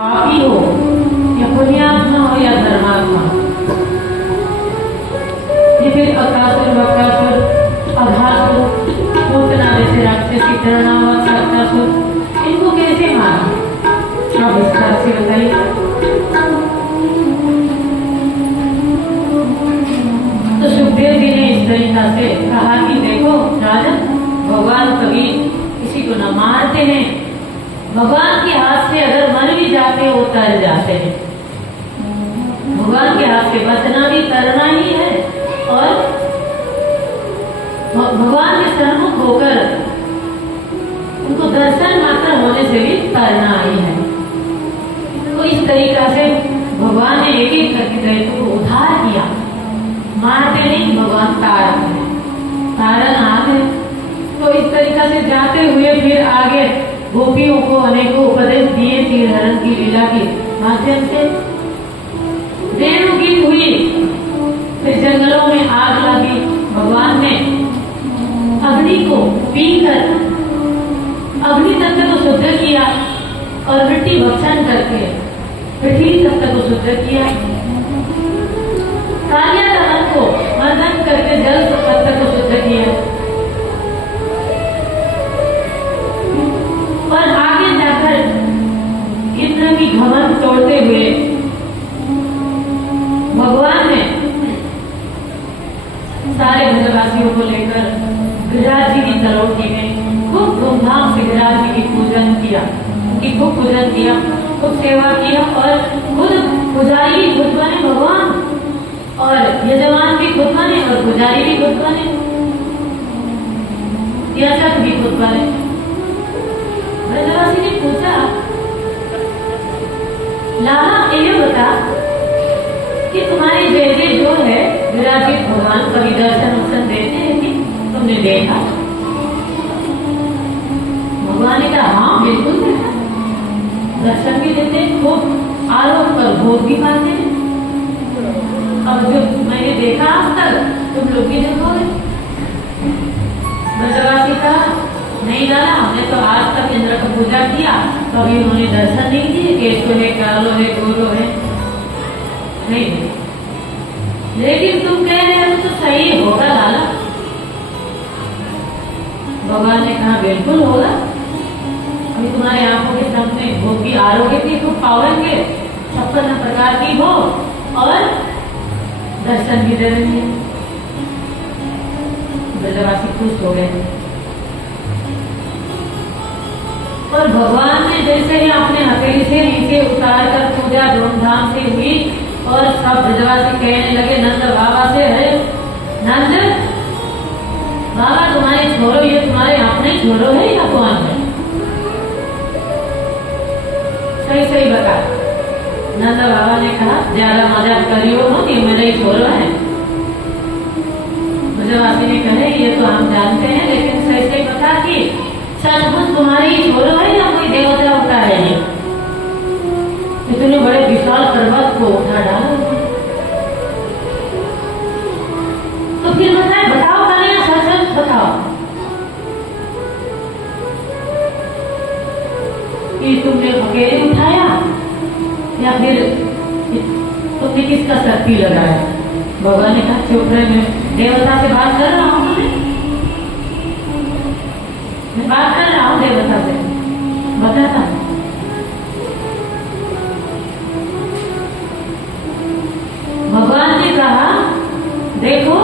पापी हो या पुण्यात्मा हो या धर्मात्मा, ये फिर अकासुर बकासुर अघासुर पूतना जैसे राक्षसी तृणावत सत्तासुर इनको कैसे मारा? आप विस्तार से बताइए। तो सुखदेव जी ने इस तरीका से कहा कि देखो राजन, भगवान कभी किसी को न मारते हैं, भगवान के हाथ से अगर मर भी जाते हैं वो तर जाते हैं। भगवान के हाथ से बचना भी तरना ही है और भगवान के सम्मुख होकर उनको दर्शन मात्र होने से भी तरना ही है। तो इस तरीका से भगवान ने एक एक करके दैत्यों को उद्धार किया। मारते नहीं, भगवान तारते हैं, तारन आग है। तो इस तरीका से जाते हुए फिर आगे गोपियों को अनेकों उपदेश दिए चीरहरण की लीला के माध्यम से। रेणु गीत हुई, फिर जंगलों में आग लगी। भगवान ने अग्नि को पीकर अग्नि तत्व को शुद्ध किया और मिट्टी भक्षण करके पृथ्वी तत्व को शुद्ध किया। कालियादमन को मर्दन करके जल तत्व को शुद्ध किया और आगे जाकर इंद्र की घमंड तोड़ते हुए भगवान ने सारे ब्रजवासियों को लेकर गिरिराज जी की तलोटी में खूब धूमधाम से गिरिराज जी की पूजन किया, उनकी खूब पूजन किया, खूब सेवा किया और खुद पुजारी भी खुद बने भगवान और यजमान भी खुद बने और पुजारी भी खुद बने, याचक भी खुद बने। ब्रजवासी ने पूछा, लाला ये बता कि तुम्हारे जय जय जो है विराजित भगवान कभी दर्शन उत्सन देते हैं कि तुमने देखा? भगवान ने कहा हाँ बिल्कुल देखा, दर्शन भी देते हैं, खूब आरोप पर भोग भी पाते हैं। अब जो मैंने देखा आज तक तुम लोग भी देखोगे। ब्रजवासी का नहीं लाला, हमने तो आज तक इंद्र को पूजा किया, कभी उन्होंने दर्शन नहीं दिए, केशो है, कालो है, गोरो है, नहीं। लेकिन तुम कह रहे हो तो सही होगा लाला। भगवान ने कहा बिल्कुल होगा, अभी तुम्हारे आंखों के सामने भोग भी आरोग्य की खूब पाओगे, 56 प्रकार की हो और दर्शन भी दे रही है। ब्रजवासी खुश हो गए और भगवान ने जैसे ही अपने हथेली से नीचे उतार कर पूजा धूमधाम से हुई और सब ब्रजवासी कहने लगे नंद बाबा से, है नंद बाबा तुम्हारे छोरो, ये तुम्हारे अपने छोरो है या कौन है? सही सही बता। नंद बाबा ने कहा ज्यादा मजाक करियो मत, ये मेरे छोरो है। ब्रजवासी ने कहा ये तो हम जानते हैं, लेकिन सही सही बता कि सचमुच तुम्हारे ही छोरो है या कोई देवता होता है? ये इतने बड़े विशाल पर्वत को उठा डाला, तो फिर बताओ कन्हैया, सच सच बताओ कि तुमने अकेले उठाया या फिर तुमने किसका शक्ति लगाया? भगवान ने कहा चुप रहे, मैं देवता से बात कर रहा हूँ, मैं बात कर रहा हूँ देवता से, बताता। भगवान ने कहा देखो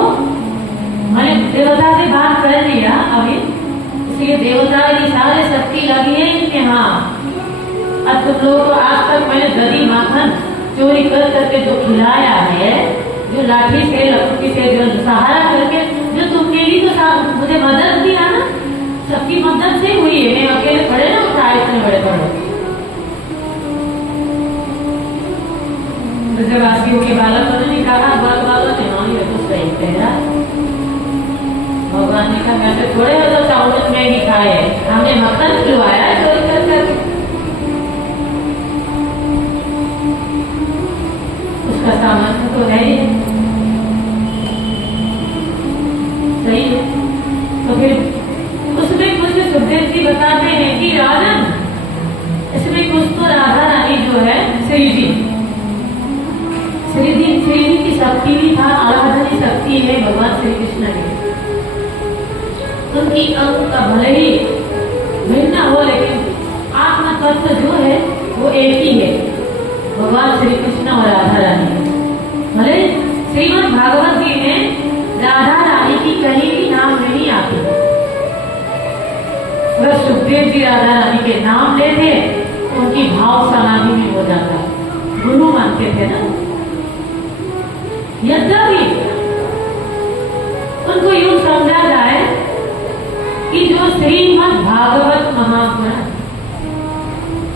मैंने देवता से बात कर लिया अभी, इसलिए देवता की सारी शक्ति लगी है इनके। हाँ, अब तुम लोगों को आज तक मैंने दही माखन चोरी कर करके जो खिलाया है, जो लाठी से लकड़ी से जो सहारा करके जो तुमने भी तो मुझे मदद दिया ना, सबकी मदद से हुई है, मैं अकेले खड़े ना उठाए इतने बड़े बड़े। ब्रजवासियों के बालकों ने कहा बाल ने हाँ ये तो सही कह रहा। भगवान ने कहा वैसे थोड़े हो तो चावल में ही खाए, हमने मक्खन खिलवाया चोरी कर कर, उसका सामर्थ्य तो है ही, सही है। तो फिर उसमें कुछ सुखदेव जी बताते हैं कि राजन, इसमें कुछ तो राधा रानी जो है श्री जी की शक्ति भी था, आराधनी शक्ति है भगवान श्री कृष्ण की। उनकी अंग का भले ही भिन्न हो, लेकिन आत्म तत्व जो है वो एक ही है, भगवान श्री कृष्ण और राधा रानी। भले श्रीमद् भागवत जी में राधा रानी की कहीं भी नाम नहीं आती। अगर सुखदेव जी राधा रानी के नाम लेते तो उनकी भाव समाधि में हो जाता, गुरु मानते थे ना। यद्यपि उनको यूं समझा जाए कि जो श्रीमद् भागवत महापुराण,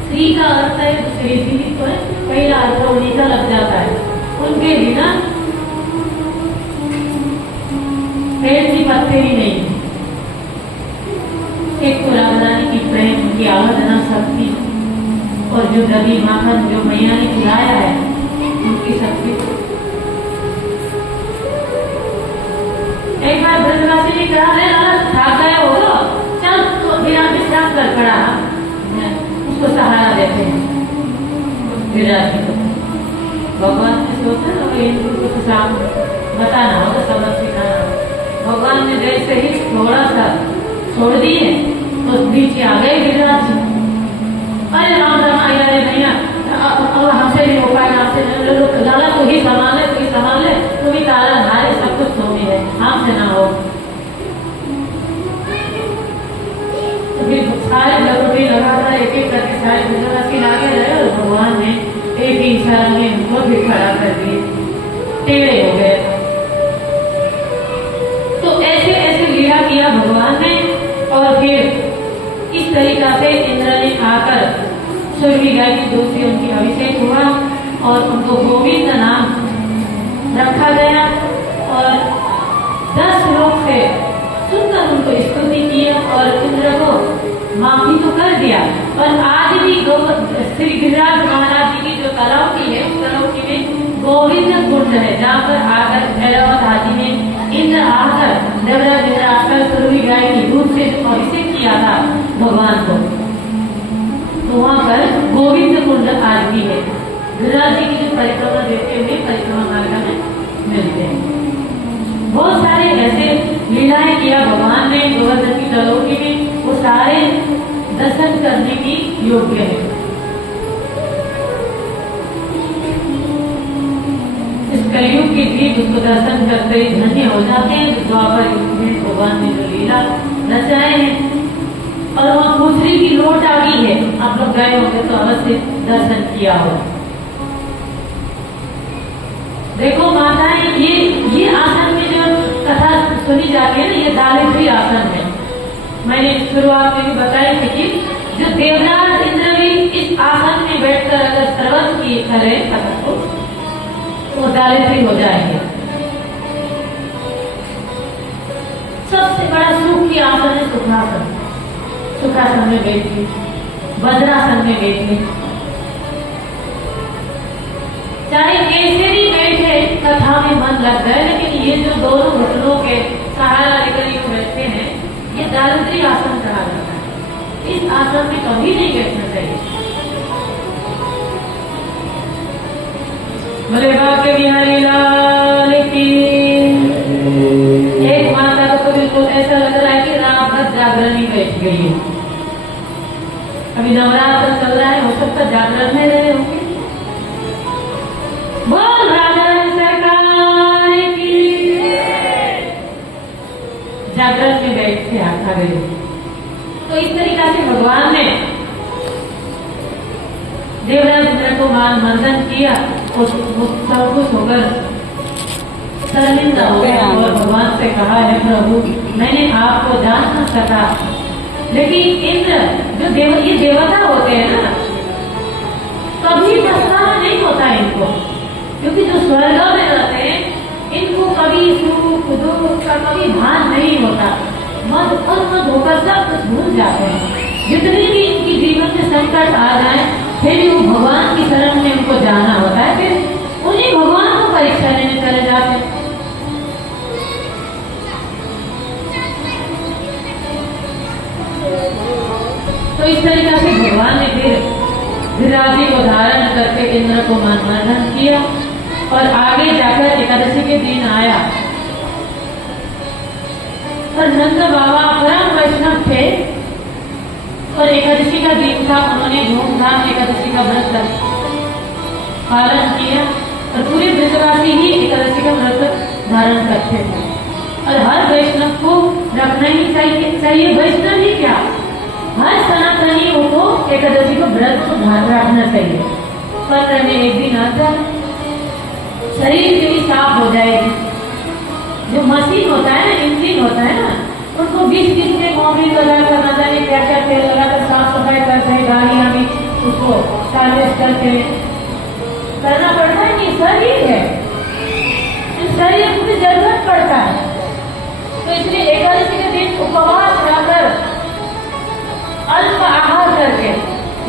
श्री का अर्थ है तो श्री जी तो है, पहला अर्थ उन्हीं का लग जाता है। उनके बिना पेड़ की पत्ते ही नहीं। एक तो राधा रानी की प्रेम, उनकी आराधना शक्ति, और जो दही माखन जो मैया ने खिलाया है उनकी शक्ति। एक बार ब्रजवासी ने कहा, थक गए हो, चल तो विश्राम कर पड़ा, उसको सहारा देते हैं विराट को। भगवान ने सोचा इनको तो शाम बताना होगा, सबक सिखाना। भगवान ने जैसे ही थोड़ा सा छोड़ दिए तो नीचे आ गए गिरिराज जी। अरे राम राम आया रे भैया, अब हमसे नहीं हो पाएगा, हमसे लाला तू ही संभाल ले, तू ही संभाल ले, तू भी तारा धारे सब कुछ सोने है, हमसे ना हो। तो फिर सारे जरूरी लगातार एक एक करके सारे गुजराती लागे रहे, और भगवान ने एक ही इशारा में उनको भी खड़ा कर दिए, टेढ़े हो गए। तो ऐसे ऐसे लीला किया भगवान ने। और फिर इस तरीका से इंद्र ने आकर सुरभि गाय की दूध से उनकी अभिषेक हुआ और उनको गोविंद नाम रखा गया। और 10 लोग से सुनकर उनको स्तुति किया और इंद्र को माफी तो कर दिया। और आज भी श्री गिरिराज महाराज जी की जो तलौकी है, उस तलौकी में गोविंद कुंड है, जहाँ पर आकर भैरव घाटी में इंद्र आकर देवराज इंद्र आकर सुरभि गाय की दूध से अभिषेक किया था भगवान को, तो वहाँ पर गोविंद कुंड आज भी है। गिरिराज जी की जो परिक्रमा देते हुए परिक्रमा मार्ग में मिलते हैं। बहुत सारे ऐसे लीलाएं किया भगवान ने गोवर्धन की तलौकी में, वो सारे दर्शन करने की योग्य है। इस कलयुग के जीव उसको दर्शन करते ही धन्य हो जाते हैं। द्वापर युग में भगवान ने जो लीला रचाए हैं, और वहाँ दूसरी की लोट आ गई है, आप लोग गए होंगे तो अवश्य दर्शन किया हो। देखो माताएं, ये आसन में जो कथा सुनी जाती है ना, ये दारिद्री आसन है। मैंने शुरुआत में भी बताया थी कि जो देवराज इंद्र भी इस आसन में बैठकर अगर सर्वस्व की करें कथा को, वो दारिद्री हो जाएंगे। सबसे बड़ा सुख की आसन है सुखासन। सुखासन में बैठिए, वज्रासन में बैठिए, चाहे कैसे भी बैठे, कथा में मन लग जाए। लेकिन ये जो दोनों घुटनों के सहारा लेकर ये बैठते हैं, ये दारिद्री आसन कहा जाता है। इस आसन में कभी नहीं बैठना चाहिए। बोले बाके बिहारी लाल की। एक माता को तो बिल्कुल ऐसा लग रहा है कि रात भर जागरण ही बैठ गई है। अभी नवरात्र चल रहा है, हो सकता जागरण में रहे होंगे। बोल राधा सरकार की। जागरण में बैठ के आखा गई। तो इस तरीका से भगवान ने देवराज इंद्र को मान मर्दन किया, और सब कुछ होकर शर्मिंदा हो गया और भगवान से कहा, है प्रभु मैंने आपको जान न सका। लेकिन इंद्र जो ये देवता होते हैं ना, कभी पछतावा नहीं होता इनको, क्योंकि जो स्वर्ग में रहते हैं इनको कभी सुख दुख का कभी भान नहीं होता। मत होकर सब कुछ भूल जाते हैं। जितने भी इनकी जीवन में संकट आ जाए, फिर वो भगवान की शरण में उनको जाना होता है, फिर उन्हीं भगवान को परीक्षा लेने चले जाते हैं। तो इस तरीके से भगवान ने फिर गिरिराज जी को धारण करके इंद्र का दिन था, उन्होंने धूमधाम एकादशी का व्रत पालन किया और पूरे ब्रजवासी ही एकादशी का व्रत धारण करते थे। और हर वैष्णव को रखना ही चाहिए। वैष्णव ही क्या, हर सनातनियों को एकादशी को व्रत को रखना चाहिए। 15 में एक दिन आता, शरीर के भी साफ हो जाएगी। जो मशीन होता है ना, इंजन होता है ना, उनको बीच में मोबिल लगाकर न जाने क्या क्या तेल लगाकर साफ सफाई करते हैं, गाड़ियां भी उसको सर्विस करते हैं, करना पड़ता है। कि शरीर है, इस शरीर को भी जरूरत पड़ता है। तो इसलिए एकादशी के दिन उपवास रहकर अल्प आहार करके,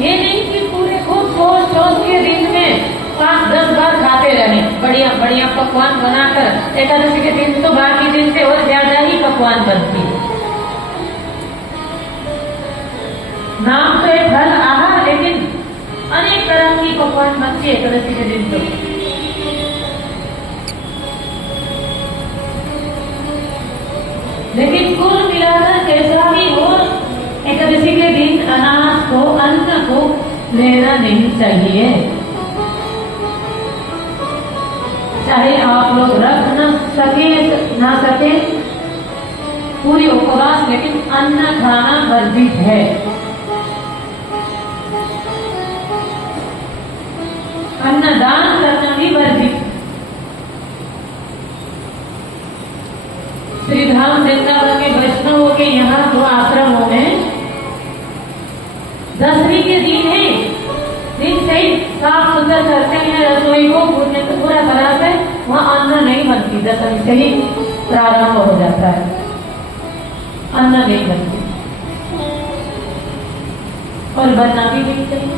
ये नहीं कि पूरे खूब जोश के दिन में 5-10 बार खाते रहे, बढ़िया बढ़िया पकवान बनाकर। एकादशी के दिन तो बाकी दिन से और ज्यादा ही पकवान बनती है। नाम तो एक फल आहार, लेकिन अनेक तरह की पकवान बनती है एकादशी के दिन। तो लेकिन कुल मिलाकर कैसा भी हो, एकादशी के दिन अनाज को, अन्न को लेना नहीं चाहिए। चाहे आप लोग रख ना सके पूरी उपवास, लेकिन अन्न खाना वर्जित है। अन्नदान करना भी वर्जित। श्री धाम वृंदावन के वैष्णवों के यहाँ 2 आश्रमों में दसवीं के दिन है, दिन से ही साफ सुथर करते हैं रसोई को, पूरा तरह से वहाँ अन्न नहीं बनती। दसवीं से ही प्रारंभ हो जाता है, अन्न नहीं बनती और बनना भी नहीं चाहिए।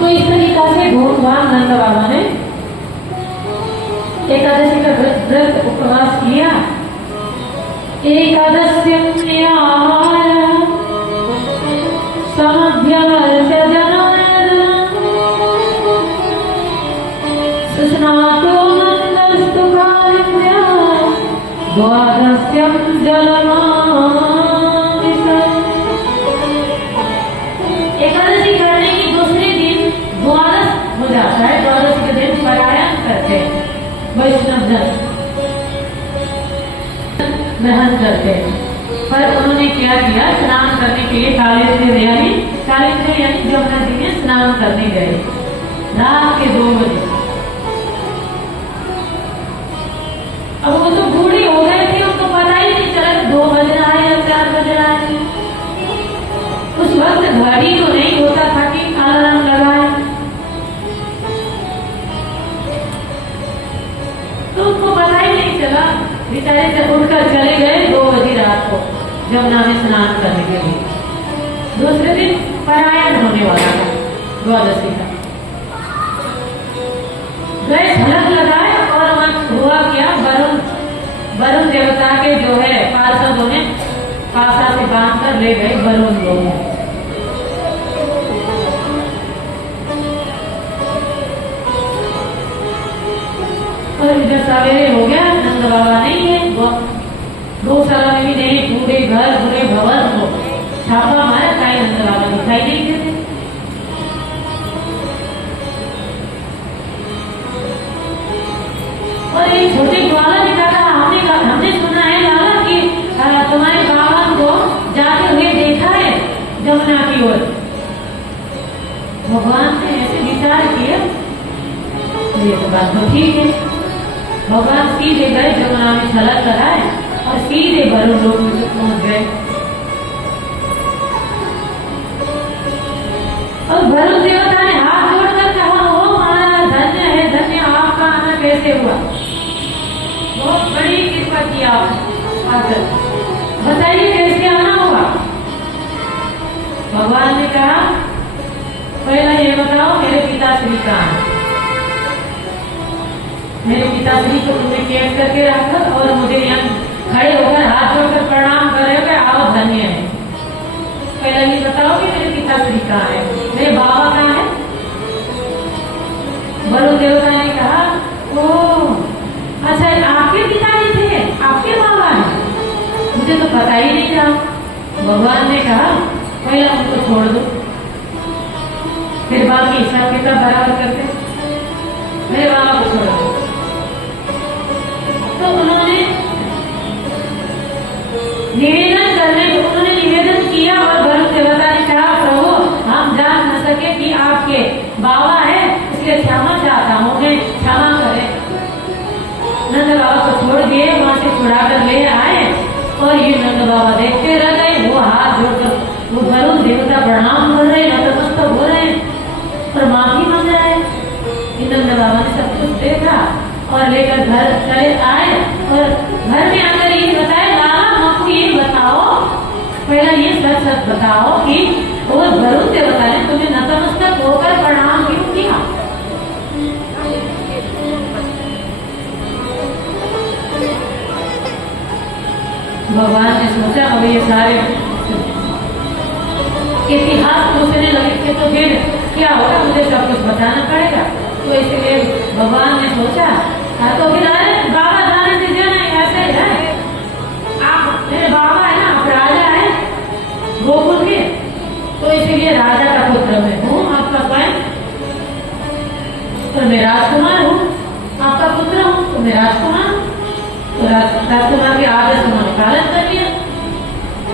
तो इस तरीका से धूमधाम नंद बाबा ने एकादशी का व्रत उपवास किया। एकादश्यं समभ्यास्य जनार्दन स्नातो नन्दस्तु कालिन्द्या द्वादश्यं जलमामिषत्। एकादशी करने की दूसरे दिन द्वादश हो जाता है। द्वादश के दिन पारायण करते हैं वैष्णव जन, ग्रहण करते हैं। पर उन्होंने क्या किया, स्नान करने के लिए कालेश्वर यानी जमुना जी में स्नान करने गए रात के 2 बजे। अब वो तो बूढ़े हो गए थे, उनको पता ही नहीं चला 2 बज रहा है या 4 बज रहा है। उस वक्त घड़ी तो नहीं होता था कि अलार्म लगाए, तो उनको पता ही नहीं चला। बेचारे से उठकर चले गए 2 बजे रात को जमुना में स्नान करने के लिए। दूसरे दिन पारायण होने वाला था द्वादशी का। गए, झलक लगाए और हुआ क्या, वरुण देवता के जो है पार्षदों ने पासा से बांध कर ले गए वरुण लोग। और जब सवेरे हो गया, नंद बाबा नहीं है, गौशाला में भी नहीं, पूरे घर पूरे भवन को छापा मारा, कहीं नंद बाबा दिखाई नहीं देते। और एक छोटे ग्वाला ने कहा, हमने सुना है लाला कि तुम्हारे बाबा को जाते हुए देखा है जमुना की ओर। भगवान ने ऐसे विचार किया, ये तो बात तो ठीक है। भगवान सीधे गए, जमुना में छलक कराए और सीधे वरुण लोक में पहुंच गए। और वरुण देवता ने हाथ जोड़कर कहा, ओ महाराज धन्य है, धन्य, आपका आना कैसे हुआ, बहुत बड़ी कृपा की आप आकर, बताइए कैसे आना हुआ। भगवान ने कहा, पहला ये बताओ मेरे पिताश्री कहाँ है। मेरे पिताश्री को तुमने कैद करके रखा और मुझे यहाँ खड़े होकर हाथ जोड़कर प्रणाम कर रहे हो, आओ धन्य है। पहले ये बताओ कि मेरे पिताश्री कहाँ है, मेरे बाबा कहाँ है। वरुण देवता ने कहा, ओ अच्छा, आपके पिताजी थे, आपके बाबा है, मुझे तो पता ही नहीं था। भगवान ने कहा, पहला उनको छोड़ दो, फिर बाकी हिसाब किताब बराबर करके मेरे बाबा को छोड़ दो। तो उन्होंने निवेदन किया और भरूच देवता ने कहा, प्रभु हम जान न सके कि आपके बाबा है, इसलिए क्षमा चाहता हूँ, उन्हें क्षमा करें। नंद बाबा को छोड़ दिए, वहां से छुड़ा कर ले आए और ये नंद बाबा देखते रह गए। वो हाथ जोड़कर वो वरुण देवता प्रणाम कर रहे, नतमस्तक हो रहे और माफी मांग रहे हैं। नंद बाबा ने सब कुछ देखा और लेकर घर चले आए और घर में आकर ये बताया, लाला हमको ये बताओ, पहला ये सच सच बताओ कि वो वरुण देवता ने तुम्हें नतमस्तक होकर प्रणाम क्यों किया? भगवान ने सोचा अब ये सारे इतिहास पूछने लगे थे तो फिर क्या होगा, मुझे सब कुछ बताना पड़ेगा। तो इसलिए भगवान ने सोचा तो फिर अरे बाबा जाने दीजिए ना, ऐसे ही है, आप मेरे बाबा है ना, आप राजा है गोकुल के, तो इसलिए राजा का पुत्र मैं हूँ, आपका स्वयं, तो मैं राजकुमार हूँ, आपका पुत्र हूँ तो मैं राजकुमार। तो राजकुमार के आदेश उन्होंने पालन कर लिया,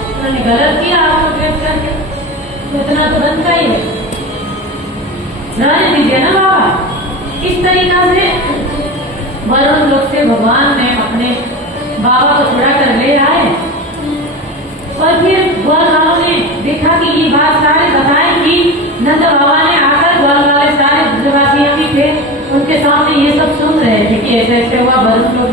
उन्होंने गलत किया आपको भेंट करके, तो इतना तो बनता ही है, जाने दीजिए ना बाबा। इस तरीका से वरुण लोक से भगवान ने अपने बाबा को छुड़ा कर ले आए और फिर ग्वाल वालों ने देखा कि ये बात सारे बताए कि नंद बाबा ने आकर, ग्वाल वाले सारे ब्रजवासी भी थे, उनके सामने ये सब सुन रहे थे कि ऐसे ऐसे हुआ वरुण लोग।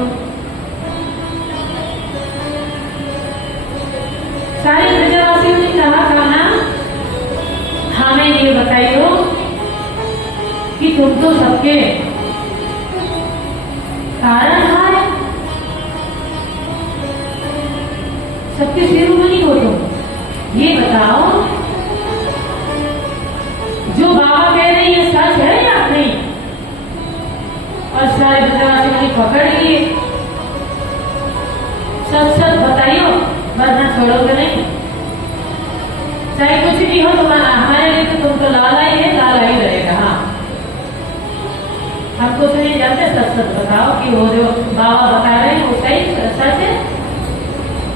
सारे ब्रजवासियों ने कहा, हमें ये बताइयो कि तुम तो सबके कारण है, सबके शिरोमणि हो तुम, ये बताओ जो बाबा कह रहे हैं ये सच है या नहीं? और सारे ब्रजवासियों ने पकड़ लिए, सच सच बताइयो वरना छोड़ोगे नहीं, चाहे कुछ भी हो तुम्हारा, हमारे लिए तो तुम तो लाला ही है, लाला ही रहेगा। हाँ, हम कुछ नहीं जानते, सच सच बताओ कि वो जो बाबा बता रहे हैं वो सही सच है।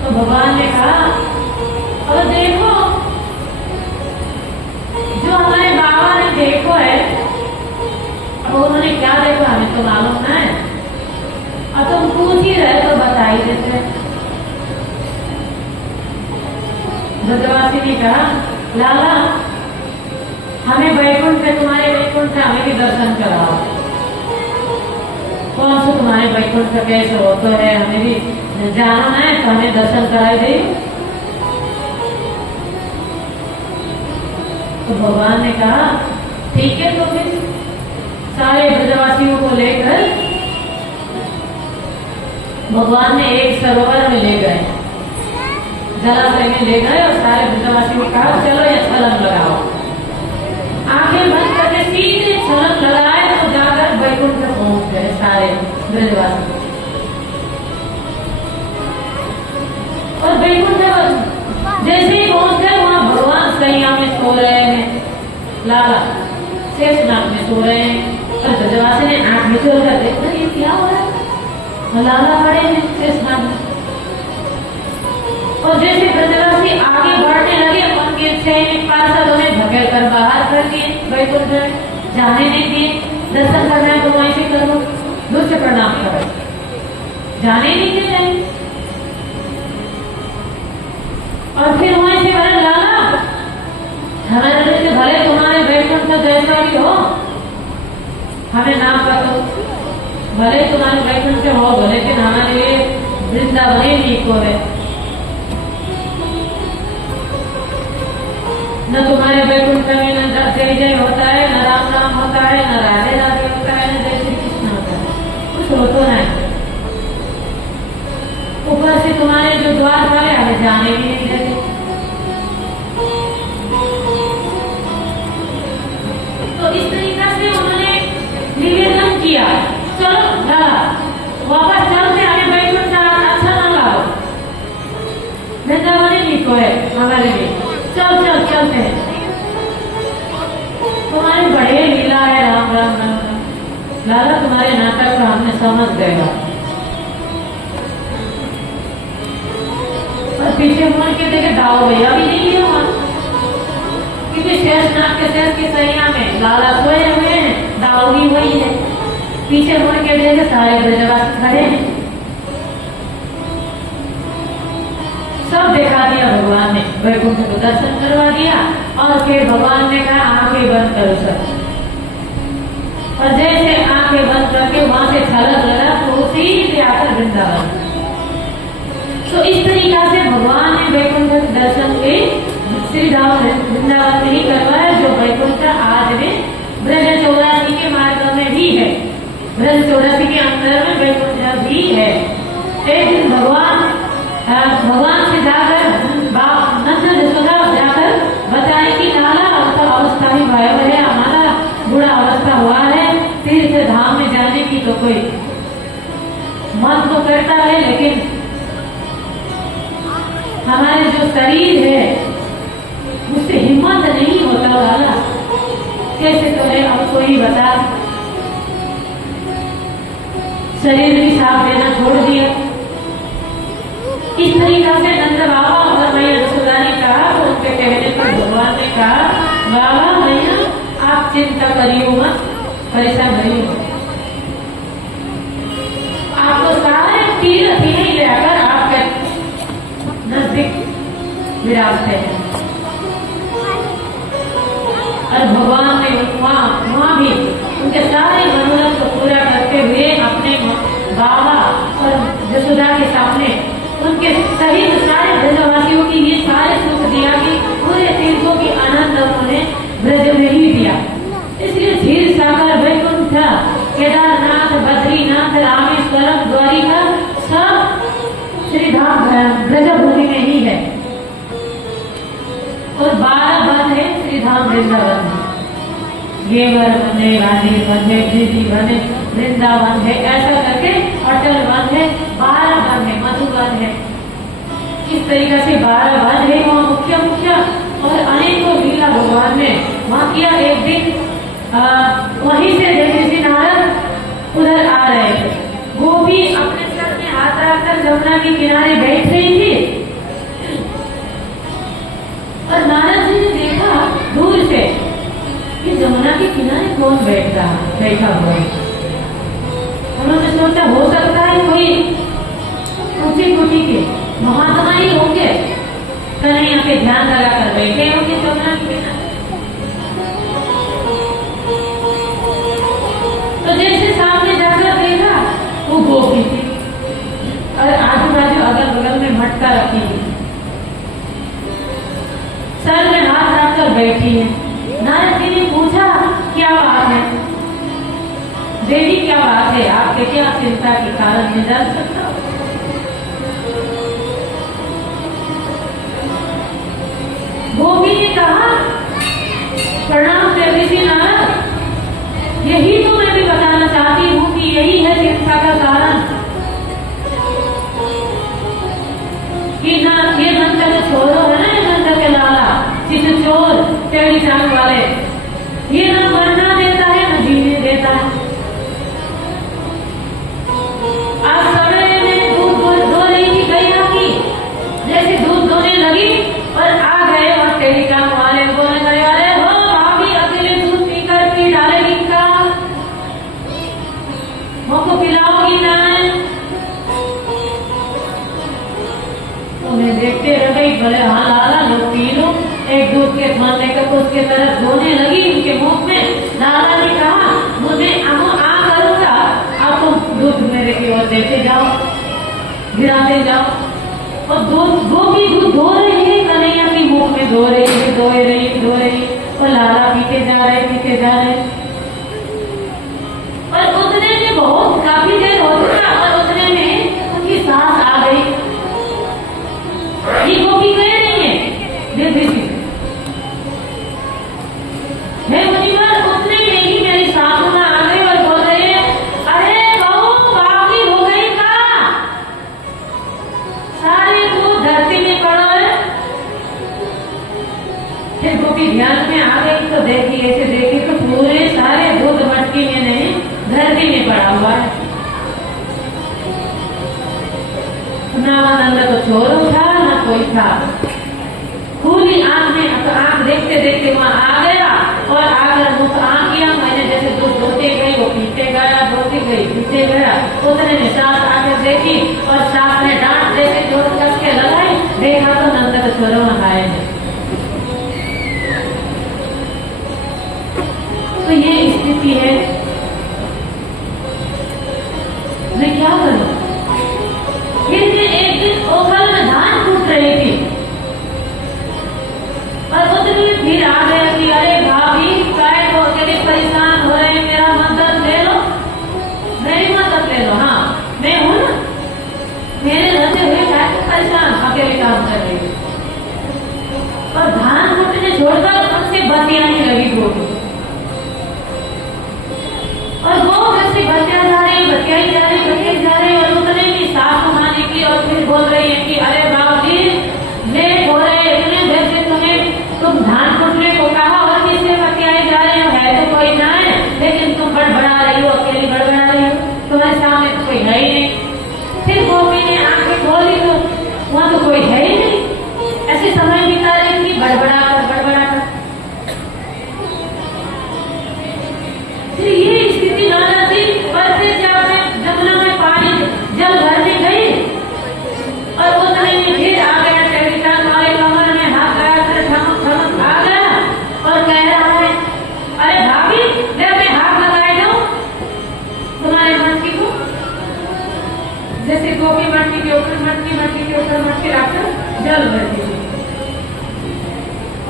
तो भगवान ने कहा, अब देखो जो हमारे बाबा ने देखो है, अब उन्होंने क्या देखा हमें तो मालूम है, और तुम पूछ ही रहे तो बता ही देते। ब्रजवासी ने कहा, लाला हमें वैकुंठ से, तुम्हारे वैकुंठ से हमें भी दर्शन कराओ, कौन सा तुम्हारे वैकुंठ का कैसे हो तो है, हमें भी जाना है तो हमें दर्शन कराई दे। तो भगवान ने कहा ठीक है, तो फिर सारे ब्रजवासियों को लेकर भगवान ने एक सरोवर में ले गए, जलाशय में ले गए और सारे ब्रजवासियों को कहा चलो ये छलांग लगाओ। आंखें बंद करके सीधे छलांग लगाए तो जाकर वैकुंठ में पहुंच गए सारे ब्रजवासी। और वैकुंठ जैसे ही पहुंच गए वहां भगवान सैया में सो रहे हैं, लाला शेषनाग में सो रहे हैं। और ब्रजवासी ने आंख मिचोल कर देखा ये क्या हो रहा है, लाला पड़े हैं शेषनाग में। और जैसे ब्रजवासी आगे बढ़ने लगे, उनके 6 पार्षद उन्हें धकेल कर बाहर कर दिए, वैकुंठ जाने नहीं दिए। दर्शन करना है तो वहीं से करो, दूर से प्रणाम करो, जाने नहीं दिए। और फिर वहीं से बोले लाला हमारे से भले तुम्हारे वैकुंठ तो जैसा भी हो, हमें नाम बताओ, भले तुम्हारे वैकुंठ से हो, लेकिन हमारे लिए वृंदावन ही ठीक हो है। न तुम्हारे वैकुंठ में न जय जय होता है, न राम नाम होता है, न राधे राधे होता है, न जय श्री कृष्ण होता है, कुछ हो तो नहीं। ऊपर से तुम्हारे जो द्वार वाले हमें जाने भी नहीं देते। तो इस तरीका से उन्होंने निवेदन किया, चलो लाला वापस चलते, हमें वैकुंठ अच्छा ना लागो, वृंदावन ही ठीक है हमारे लिए, चल चल चलते हैं, तुम्हारे बड़े लीला है, राम राम राम राम। लाला तुम्हारे नाटक को हमने समझ गएगा। और पीछे मुड़ के देखे दाऊ भैया भी नहीं है वहां, क्योंकि शेषनाग के शेष की सैया में लाला सोए हुए हैं, दाऊ भी वही है। पीछे मुड़ के देखे सारे ब्रजवासी खड़े हैं। सब दिखा दिया भगवान ने, वैकुंठ को दर्शन करवा दिया और फिर भगवान ने कहा आंखें बंद करो सब। और जैसे आंखें बंद करके वहां से छलक लगा तो सीधे आकर वृंदावन। तो इस तरीका से भगवान ने वैकुंठ दर्शन के श्री धाम वृंदावन में ही करवाया, जो वैकुंठ आज में ब्रज 84 के मार्ग में भी है। ब्रज 84 के अंदर में वैकुंठ भी है। एक दिन भगवान से जाकर नंद यशोदा जाकर बताए कि लाला अवस्था ही भयावह है, हमारा बुरा अवस्था हुआ है, तीर्थ धाम में जाने की तो कोई मन तो करता है, लेकिन हमारे जो शरीर है उससे हिम्मत नहीं होता। लाला कैसे करे, अब कोई बता। शरीर भी साफ देना छोड़ दिया। इस तरीका से नंद बाबा और मैया यशोदा ने कहा, तो उनके कहने पर भगवान ने कहा बाबा मैया आप चिंता करियो मत, परेशान नहीं हो, आपको सारे तीर्थ ही लेकर आपके नजदीक विराजते हैं। और भगवान ने वहां भी उनके सारे मनोरथ को पूरा करते हुए अपने बाबा और यशोदा के सामने उनके सहित सारे ब्रजवासियों की ये सारे सुख दिया कि पूरे तीर्थों की आनंद उन्होंने ब्रज में ही दिया। इसलिए क्षीर सागर वैकुंठ केदारनाथ बद्रीनाथ रामेश्वरम द्वारिका सब श्री धाम ब्रज भूमि में ही है। और 12 वन है श्री धाम वृंदावन में, गेवर वन है, रानी वन है, गिरिधि वन है, वृंदावन है, ऐसा करके अटल वन है, 12 वन है, मधुवन है। इस तरीके से 12 वन है वहाँ मुख्य मुख्य, और अनेकों लीला भगवान ने वहाँ किया। एक दिन वहीं से देवी नारद उधर आ रहे थे, गोपी अपने सर में हाथ रखकर जमुना के किनारे बैठ रही थी। और नारद जी ने देखा दूर से कि जमुना के किनारे कौन बैठा हुआ है। उन्होंने सोचा हो सकता है कोई ऊंची कोटि के महात्मा ही होंगे, कन्हैया के ध्यान लगाकर बैठे होंगे जमुना के किनारे। तो जैसे सामने जाकर देखा वो गोपी थी और आजू बाजू अगल बगल में मटका रखी थी, सर में हाथ रखकर बैठी है। नारद जी ने पूछा क्या बात है देवी, क्या बात है, आपके क्या चिंता के कारण मैं जान सकता हूँ? गोपी ने कहा प्रणाम देवी नारद, यही तो मैं भी बताना चाहती हूँ कि यही है चिंता का कारण कि ना ये नंद के छोरो है ना, नंद के लाला चित चोर टेढ़ी टांग वाले, ये न मरना देता है न जीने देता है। आज सवेरे में दूध धो रही थी गैया की, जैसे दूध धोने लगी और आ गए और टेढ़ी टांग वाले बोलने लगे अरे हो भाभी अकेले दूध पीकर पी डालेगी का, मुझको पिलाओगी ना? उन्हें देखते रह गई, बोले हाँ लाला लो पी लो। एक दूध के थान लेकर उसके तरफ धोने लगी उनके मुंह में। लाला ने कहा मुझे आ करूंगा, आप तुम दूध मेरे की ओर देते जाओ, गिराते जाओ। और गोपी दूध धो रही है, कन्हैया की मुंह में धो रही है, और लाला पीते जा रहे। और उतने में बहुत काफी देर हो गया और उतने में उनकी सांस आ गई। ये गोपी गए नहीं है देवी जी, हे मुनिवर, उतने में ही मेरी सासू मां आ गई और बोल रहे अरे बहू बाकी हो गई का, सारे दूध धरती में पड़ा है। नंद को छोरो था न कोई था। खुली आंख में तो आंख देखते देखते वहां आ गया और आकर मुख आंख किया। मैंने जैसे दूध धोते गई वो पीते गया, धोती गई पीते गया। उतने में सास आकर देखी और सास ने डांट जैसे जोर कस के लगाई। देखा तो नंद को छोरो नहाए हैं। तो ये स्थिति है। मैं क्या करूं? फिर भी एक दिन ओखल में धान फूट रही थी और उतनी फिर आ गया कि अरे भाभी काय को अकेले परेशान हो रहे हैं, मेरा मदद ले लो, मेरी मदद ले लो। हाँ मैं हूं ना, मेरे घर से हुए काय को परेशान अकेले काम कर रही हूँ। और धान फूटने छोड़कर उनसे बतियाने लगी बोली और वो जैसे बतिया जा रही, बतियाई जा रही, बतियाई जा रही। और उतने में सास वहां निकली और फिर बोल रही है कि अरे बाबूजी लेट हो रहे हैं, इतने देर से तुम धान फूटने को कहा और किससे बतियाई जा रहे हो? है तो कोई ना है, लेकिन तुम बड़बड़ा रही हो, अकेली बड़बड़ा रही हो, तुम्हारे सामने तो कोई है ही नहीं। फिर गोपी ने आंखें खोली तो वहां तो कोई है ही नहीं। ऐसे समय बिता रही थी बड़बड़ा कर बड़बड़ा कर। फिर ये स्थिति नाना थी। पर फिर जब मैं जमुना में पानी जल भरने गई और उतने में फिर आ गया टेलीफोन वाले कमर में हाथ लगा कर ठमक ठमक आ गया और कह रहा है अरे भाभी ले मैं हाथ लगाए दूं तुम्हारे मटकी को। जैसे गोपी मटकी के ऊपर मटकी, मटकी के ऊपर मटकी रखकर जल भरती थी।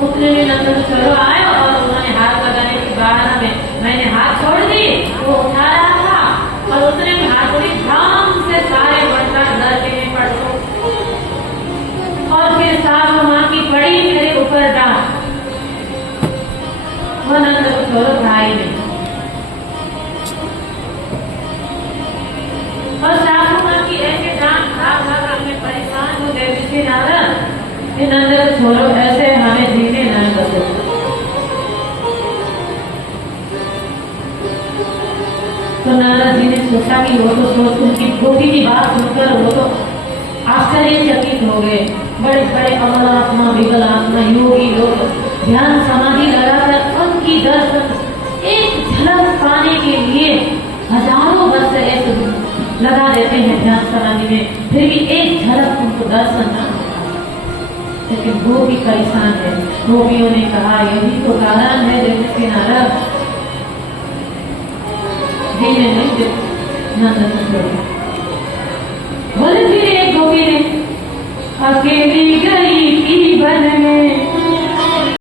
उतने में नंद छोरो आए और उन्होंने हाथ लगाने के बहाने में मैंने हाथ छोड़ दी। वो उठा रहा था और उतने में हाथ छोड़ी, धाम से सारे बर्तन धरती में पड़ गए और फिर सास मां की पड़ी मेरे ऊपर डांट। वो नंद को छोरो भाई ने और सासू मां की ऐसे डांट भाग भाग में परेशान हो गए। विषय नारद नंद को छोरो ऐसे हमें जीने न दो। तो नारद जी ने सोचा कि वो तो सोच उनकी गोपी की बात सुनकर वो तो आश्चर्यचकित हो गए। बड़े बड़े अमलात्मा, विकलात्मा, योगी लोग ध्यान समाधि लगाकर उनकी दर्शन एक झलक पाने के लिए हजारों वर्ष ऐसे लगा देते हैं ध्यान समाधि में, फिर भी एक झलक उनको दर्शन न। लेकिन गोपी परेशान है। गोपियों ने कहा यही तो कारण है जैसे नारद जीने नहीं देते नंद को छोड़ो। बोले फिर एक गोपी ने अकेली गई की बन में